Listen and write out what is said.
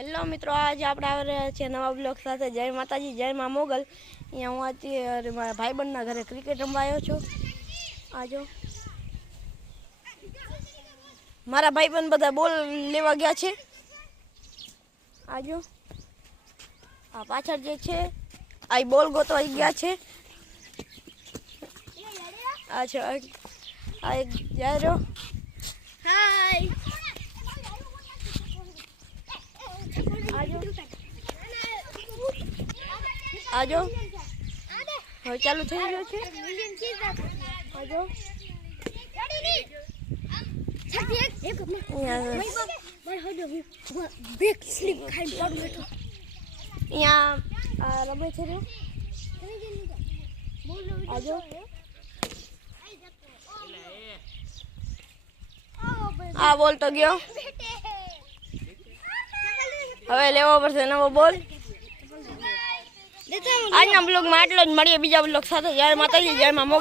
Hello મિત્રો, આજે આપણે આવી રહ્યા છીએ નવા બ્લોગ સાથે. જય માતાજી, જય મા મોગલ. અહીંયા હું અત્યારે મારા ભાઈબંધના ઘરે ક્રિકેટ રમવા આવ્યો છું. આજો મારા ભાઈબંધ બધા બોલ લેવા ગયા છે. આજો આ પાછળ જે છે આ બોલ ગોતવા ગયા છે. આ છે આ એક જાય રહ્યો. હાય આજો હવે ચાલુ થઈ ગયો છે. આજો અહીંયા રમે છે. આજો આ બોલ તો ગયો. હવે લેવો પડશે નવો બોલ. આજના બ્લોગમાં આટલો જ. મળીએ બીજા બ્લોગ સાથે. જય માતાજી, જય મા મોગલ.